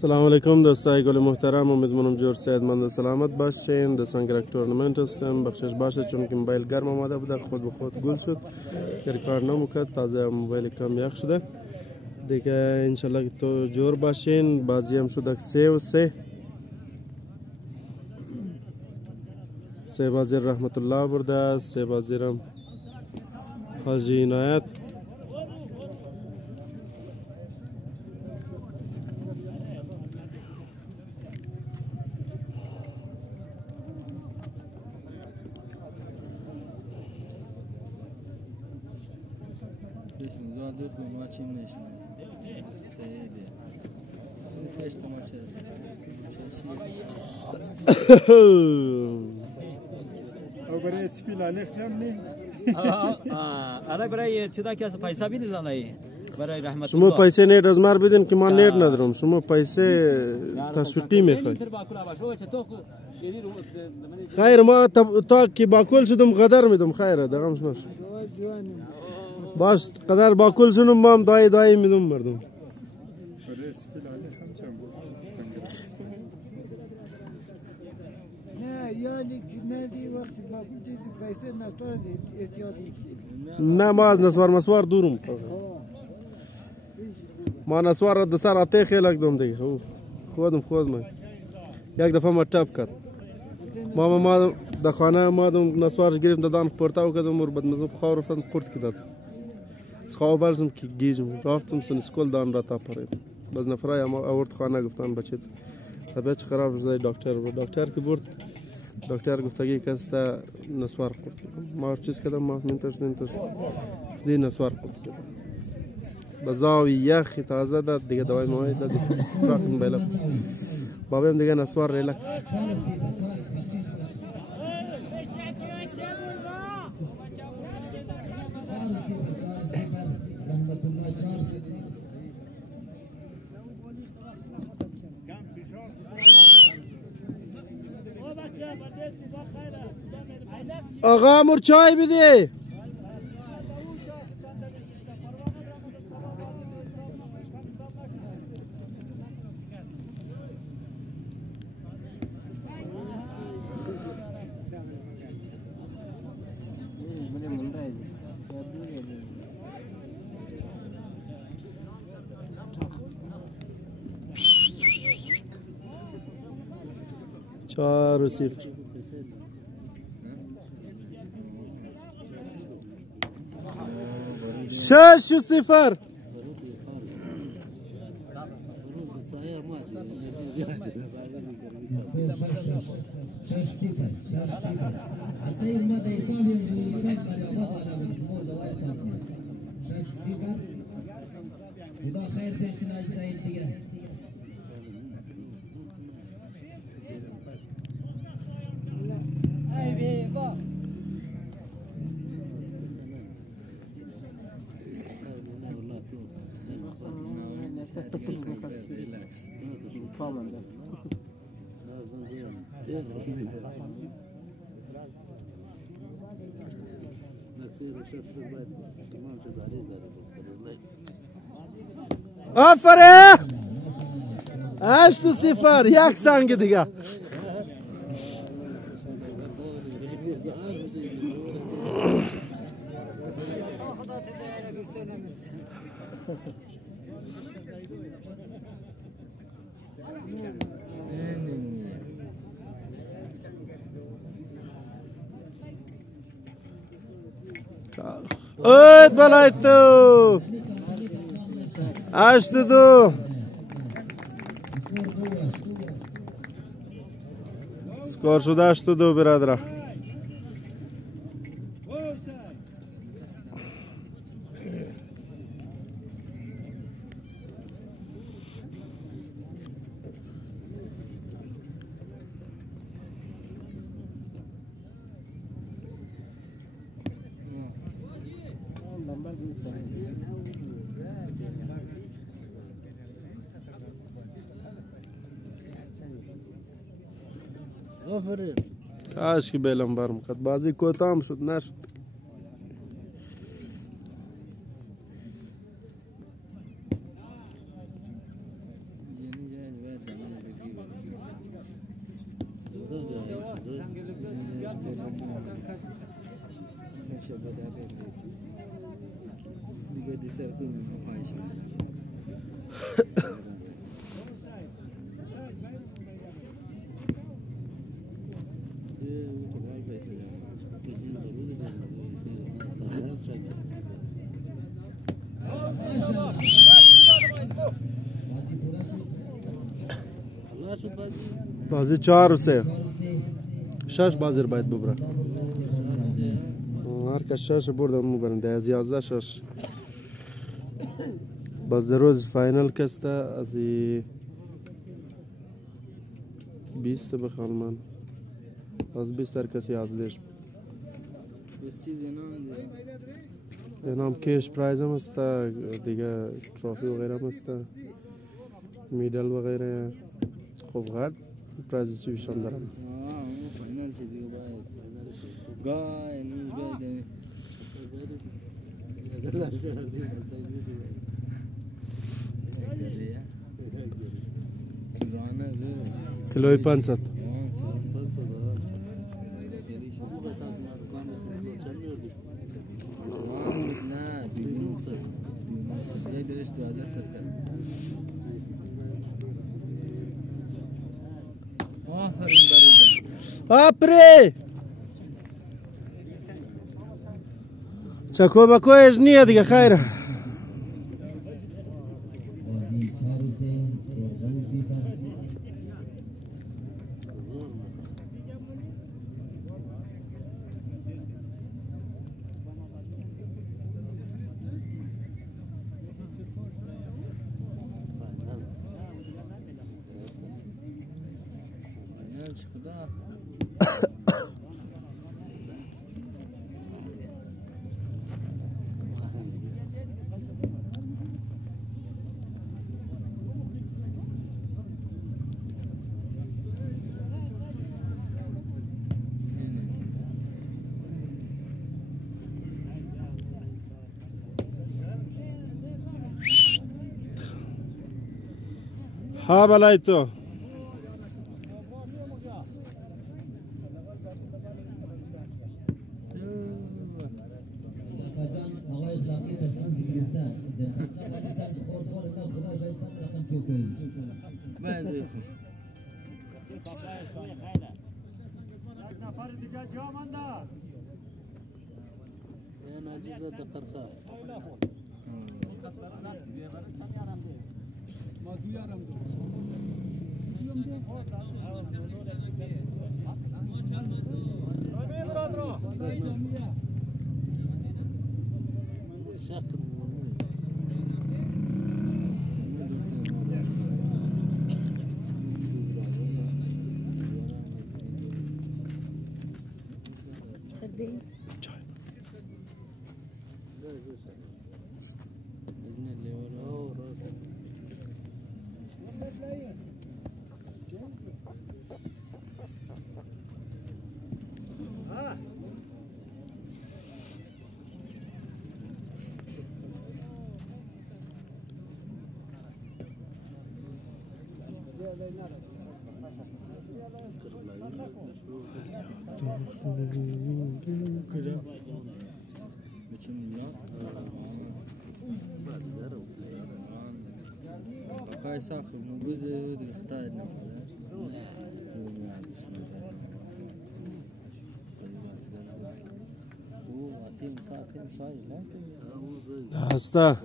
سلام علیکم دوستای گل محترم، امیدوارم جور صحتمند و سلامت باشین. دستانگرک تورنمنت هستم، بخشش باشه چون که موبایل گرم آمده بوده، خود به خود گل شد، کار نمیکرد، تازه موبایل کم یخ شده دیگه. انشالله تو جور باشین. بازی هم شده 3-3. سه بازی رحمت الله برده، سه بازی هم حاجی عنایت. برای سفیل علیخ جمعی آره برای چیزا که از پیسه بیدید آنایی برای رحمت شما پیسه نیت از مار بدین که من نیت ندارم. شما پیسه تشویقی میخواید. خیر ما تا که باکل شدم قدر میدم. خیره دغمش نش باش قدر باکل شدم ما هم دای میدم مردم. برای سفیل علیخ هم چم نه یعنی که ندی وقتی باکل چیزی پیسه نستان احتیاط میشی. نه ما از نسوار مسوار دورم. ما نسوار را دسر آته خیلی اکدم دیگه. خودم یک دفعه ما تپ کرد. ما در خانه مادم نسوارش گرفتم دادن پرتاو کردم و بدمزه خواهر رفتن پرت کردم. خواب برزم که گیجم رفتم سن اسکول دان را تا پرید. باز نفرای ما آورد خانه گفتن بچه طبیعت خراب زای دکتر که برد. دکتر گفتگی کسته نسوار خورد. ما چیز کردم ما نینتش دی نسوار خورد. بزاوی یخی تازه داد دیگه دوای موای داد استفراغ موبایل بابام دیگه نسوار ریلک. آقا مر چای بده. چهار و صفر. شش و صفر. آفرین 8-0 یک سنگ دیگه. اوت بالای تو 8-2. سکور شده 8-2 برادر. آفرین. کاش که بیلم برم کرد. بازی کوتاه شد نشد. بازی 4-3 6 بازی رو باید ببره هر کس 6 برده میبرن 11-6 باز در روز فاینل کسته از 20 بخوان من از 20 هر کسی 11 نام کش پرایز هم است دیگه ترافی و غیره هم است میدل و غیره خوب غد پرایز چی بیشتر دارم کیلوی 500 آپری چکو بکویش نیه دیگه خیره ها بلای تو هسته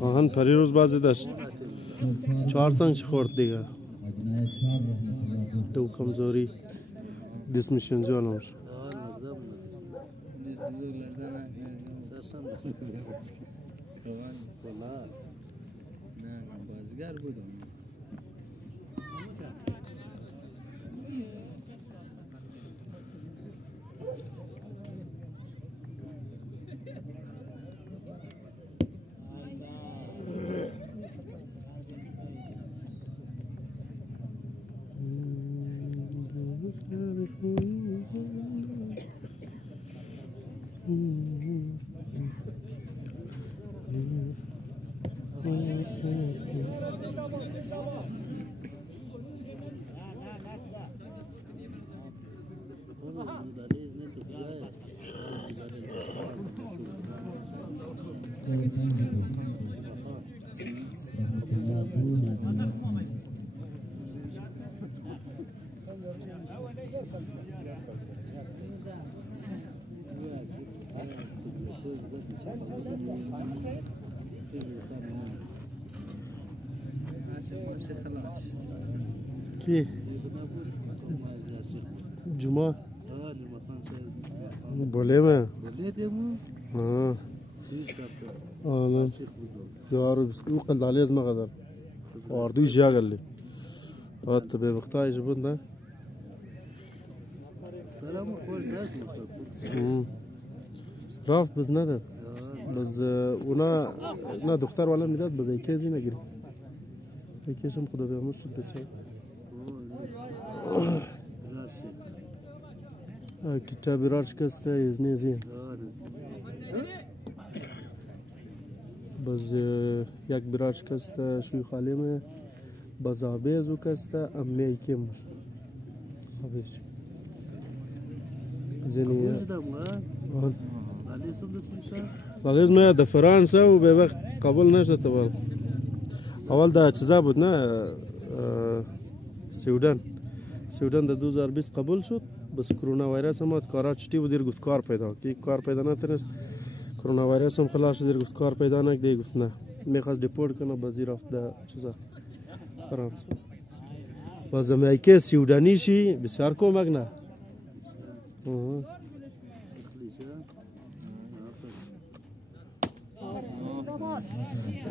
آهن پری روز بازی داشت 4 سنج خورد دیگه تو کمزوری دیسمیشن جانوش بازیگر بودم کی جمعه بله من ها آلان دارو او قلدالی از ما قدر آردوی جا قلی آت به وقتای جبون ده رافت بز نداد بز اونا نه دختر والا میداد بز ایکیزی نگیری ایکیز هم خدا بیامرز شد بسیار کتاب رار شکسته ازنی زین باز یک برار شکسته شوی خالیمه باز آبیز و کسته امی ایکی مشت خبیش زینی لالیز ما در فرانسه و به وقت قبول نشده تبال اول دا چیزا بود نه سویدن در 2020 قبول شد بس کرونا ویروس هم کارا چتی بود دیر گفت کار پیدا که کار پیدا نتونست کرونا ویروس هم خلاص دیر گفت کار پیدا نکرد گفت نه میخواست دیپورت کنه بازی رفت در چیزا فرانسه باز امریکه سویدنیشی بسیار کمک نه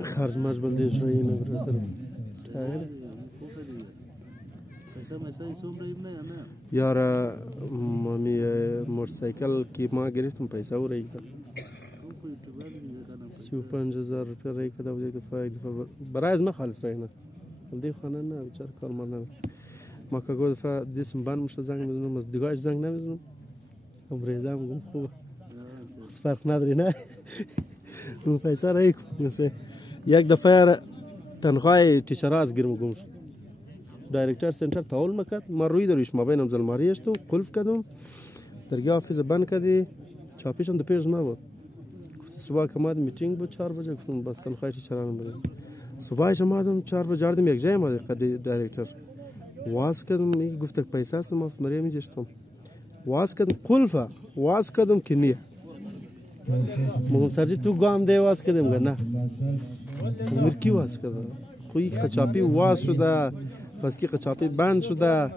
خرج مجبل دیش رایی نگرد یار مامی موتورسایکل کی ما گرفتم پیسه او رایی کرد 35,000 روپیه رایی کرده بوده که برای از ما خالص رایی نه دی خانه نه بچار کارمان نه ما که گفت دفعه دیسم بند میشه زنگ میزنم از دیگاهش زنگ نمیزنم هم ریزه میگم خوبه فرق نداری نه اون پیسه رایی کن یک دفعه تنخواه تیچرها از گرم گم شد دایرکتر سنتر تاول مکد ما روی درویش ما بینم زلماری اشتم قلف کردم درگاه آفیس بند کردی چاپیش هم در پیش نبود صبح که مادم میتینگ بود 4 بجه گفتم بس تنخواه تیچرها بدم صبحش مادم 4 بجه آردم یک جای مادم قدی دایرکتر واز کردم گفت پیسه است ما مریم میجشتم واز کردم قلفه واز کردم که نیه مگم سرجی تو گام دی واز کردم گه نه امیر کی واز کرده خوی قچاپی واز شده بس که قچاپی بند شده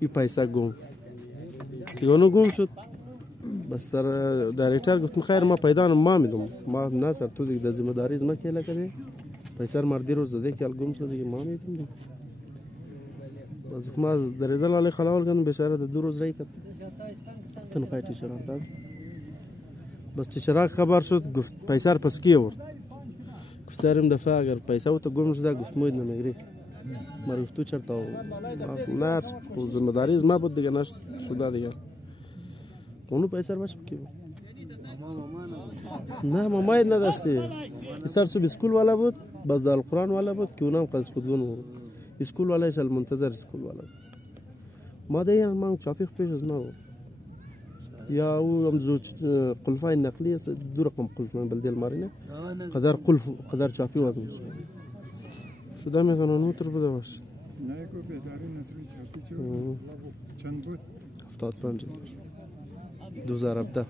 این پیسه گم دیگه گم شد بس سر دایرکتر گفتم خیر ما پیدا ما میدم ما نه سر تو دیگه ذمہ داری از ما کیلا کردی پیسه مردی روز داده که گم شد دیگه ما میدم بس ما در رزل علی خلاول کردم بیچاره 2 روز رای کرد تنخواه تیچران داد بس تیچران خبر شد گفت پیسه پس کی آورد گفت سرم دفعه اگر پیسه او تو گم شده گفت موید نمیگیری ما گفت تو چرتا نه ذمہ داری از ما بود دیگه نشد شده دیگه اونو پیسه باشه کی بود نه مامای نداشتی سر سو اسکول والا بود بس دال قرآن والا بود که اونم قصد کدون اسکول والا ایش المنتظر اسکول والا ما دیگه ما چاپی پیش از ما بود یا او هم زوج قلفای نقلی است 2 رقم قلف من بلدی المارینه قدر قلف قدر چاپی وزن شده میکنه نوتر بوده باشه نه کو بیداری نظری چاپی چند بود 75 2017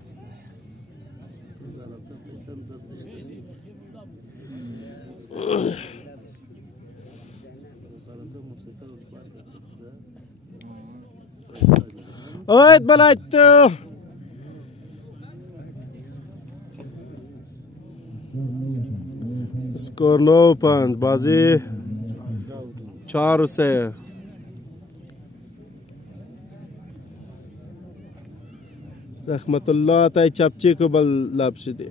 اوید بلایت اسکور 9-5 بازی 4-3 رحمت الله تای چپچی کو بل لاب شدی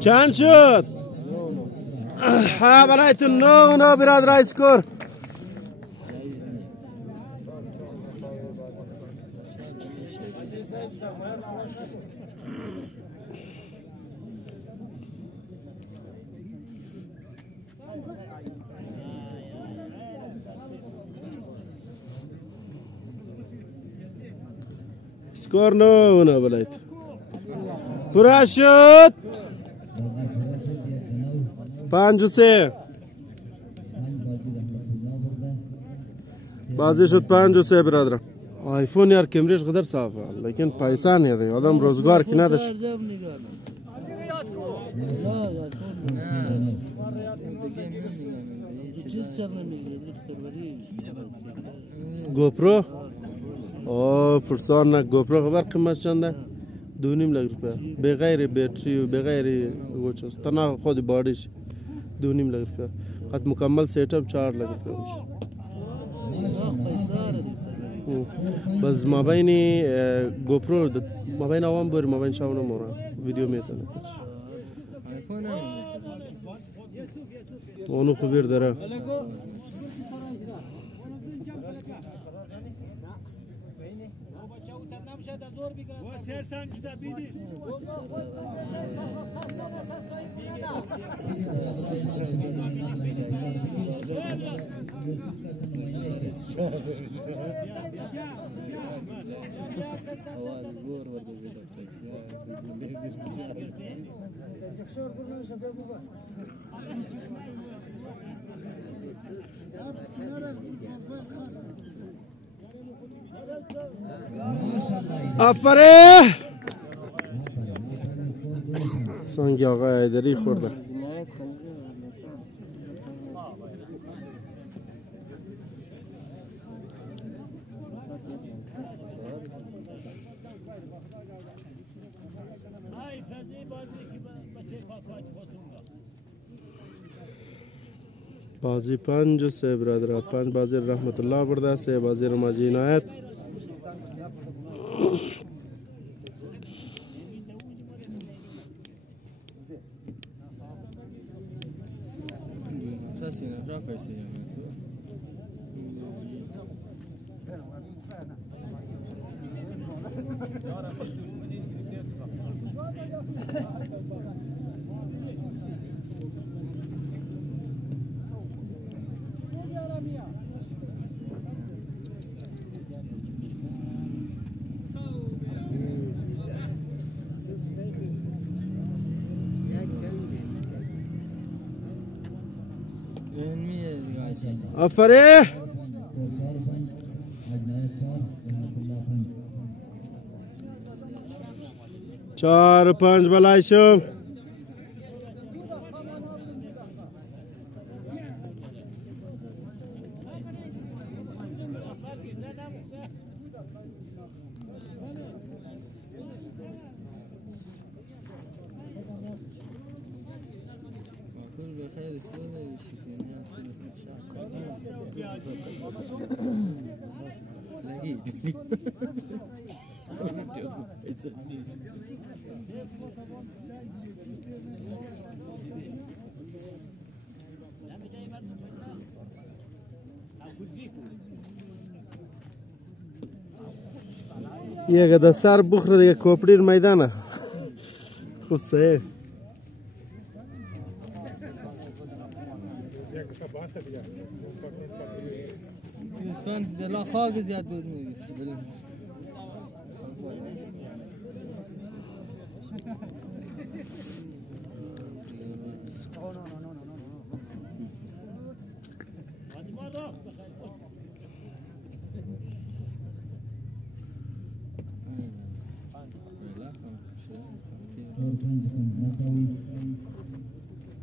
چند شد؟ ها برایتون 9 برادر اسکور سکور نه بلایت پورا شد 5-3 بازی شد 5-3 برادر. آیفون یار کمریش قدر صافه لیکن پیسه نیده آدم روزگار که نداشت. گوپرو پرسان نه گوپرو خبر قیمت چنده؟ 2.5 لک روپیه بغیر بطری و بغیر گوچه تنها خود باڈیش 2.5 لک روپیه خط مکمل سیٹ اپ 4 لک روپیه میشه. بس ما بین گوپرو ما بین آوام بر ما بین شاونه مورا ویدیو میتونه اونو خبر داره. آفرین سنگ آقای ایدری خورده. بازی 5-3 برادر. 5 بازی رحمت الله برده 3 بازی رماجی عنایت. آفرین 4-5 بلای شم. یه گده سر بخوره دیگه کوپریر میدانه خوب سه اسفند دلا خاک زیاد دود نیست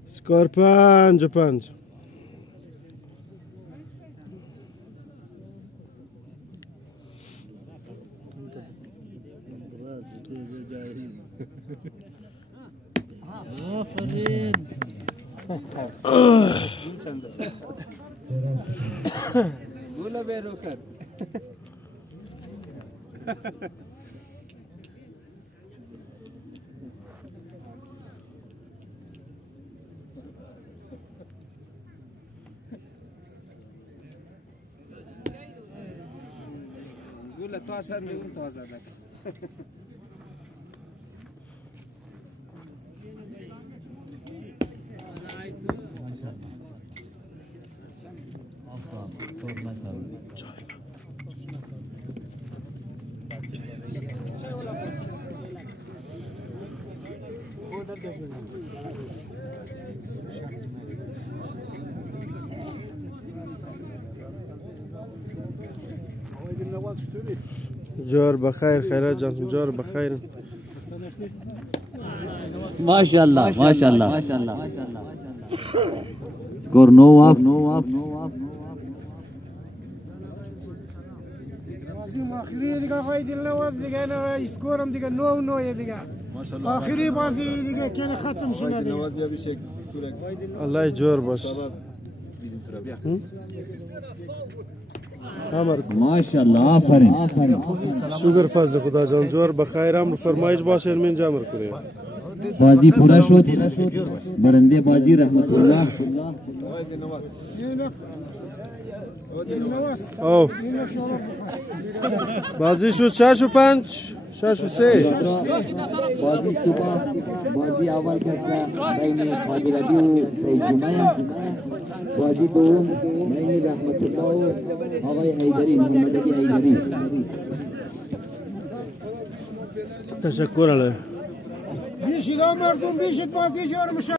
سکور 5-5. آفرین گولا بیرو کرد گولا تازه نگون تازه دک جار بخیر خیرات جان جار بخیر ماشاءالله ماشاءالله سکور نو آف آخری دیگه فایده نواز دیگه نه اسکورم دیگه نو دیگه آخری بازی دیگه کنه ختم شده دیگه الله جور باش ماشاءالله آفرین شکر فضل خدا جان جور بخیر امر فرمایش باشه من جمع کنه بازی پورا شد برنده بازی رحمت الله او بازی شد 6-5 6-3 بازی صبح بازی اول کسا بین خاگردی و جمعه بازی دوم بین رحمت الله و آقای حیدری محمد علی حیدری تشکر علیه بیشید مردم بیشید بازی جور